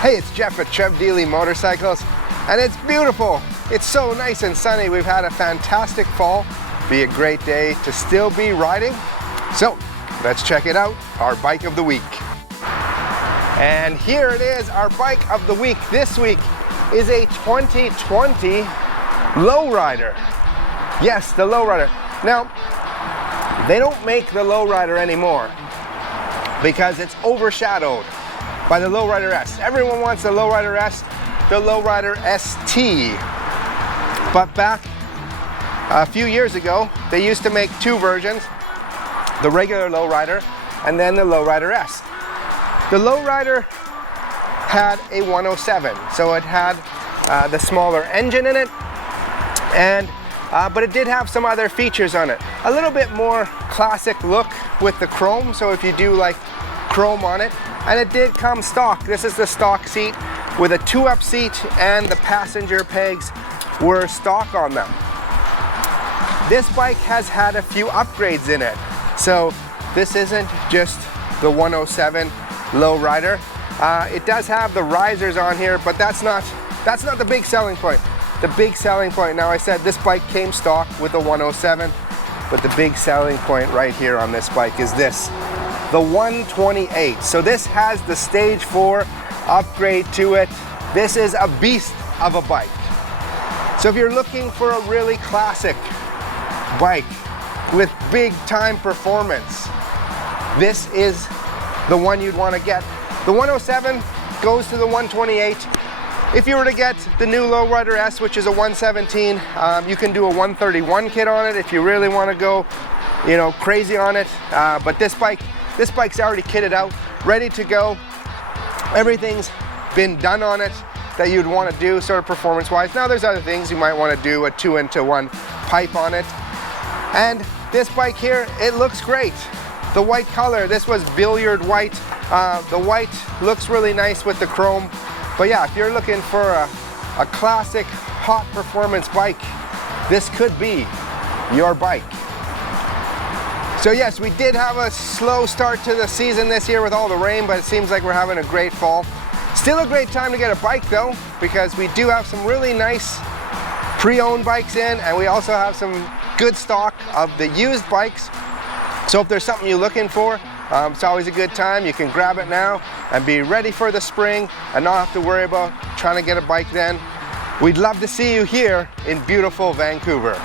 Hey, it's Jeff at Trev Dealey Motorcycles, and it's beautiful. It's so nice and sunny. We've had a fantastic fall. Be a great day to still be riding. So let's check it out, our bike of the week. And here it is, our bike of the week. This week is a 2020 Low Rider. Yes, the Low Rider. Now, they don't make the Low Rider anymore because it's overshadowed by the Low Rider S. Everyone wants the Low Rider S, the Low Rider ST. But back a few years ago, they used to make two versions, the regular Low Rider and then the Low Rider S. The Low Rider had a 107, so it had the smaller engine in it, and but it did have some other features on it. A little bit more classic look with the chrome, so if you do like chrome on it, and it did come stock. This is the stock seat with a 2-up seat, and the passenger pegs were stock on them. This bike has had a few upgrades in it, so this isn't just the 107 Low Rider. It does have the risers on here, but that's not the big selling point. The big selling point, now I said this bike came stock with the 107, but the big selling point right here on this bike is this, the 128. So this has the stage 4 upgrade to it. This is a beast of a bike. So if you're looking for a really classic bike with big time performance, this is the one you'd want to get. The 107 goes to the 128. If you were to get the new Low Rider S, which is a 117, you can do a 131 kit on it if you really want to go, you know, crazy on it. But this bike's already kitted out, ready to go. Everything's been done on it that you'd want to do sort of performance-wise. Now there's other things you might want to do, a 2-into-1 pipe on it. And this bike here, it looks great. The white color, this was Billiard White. The white looks really nice with the chrome. But yeah, if you're looking for a classic hot performance bike, this could be your bike. So yes, we did have a slow start to the season this year with all the rain, but it seems like we're having a great fall. Still a great time to get a bike though, because we do have some really nice pre-owned bikes in, and we also have some good stock of the used bikes. So if there's something you're looking for, it's always a good time. You can grab it now and be ready for the spring and not have to worry about trying to get a bike then. We'd love to see you here in beautiful Vancouver.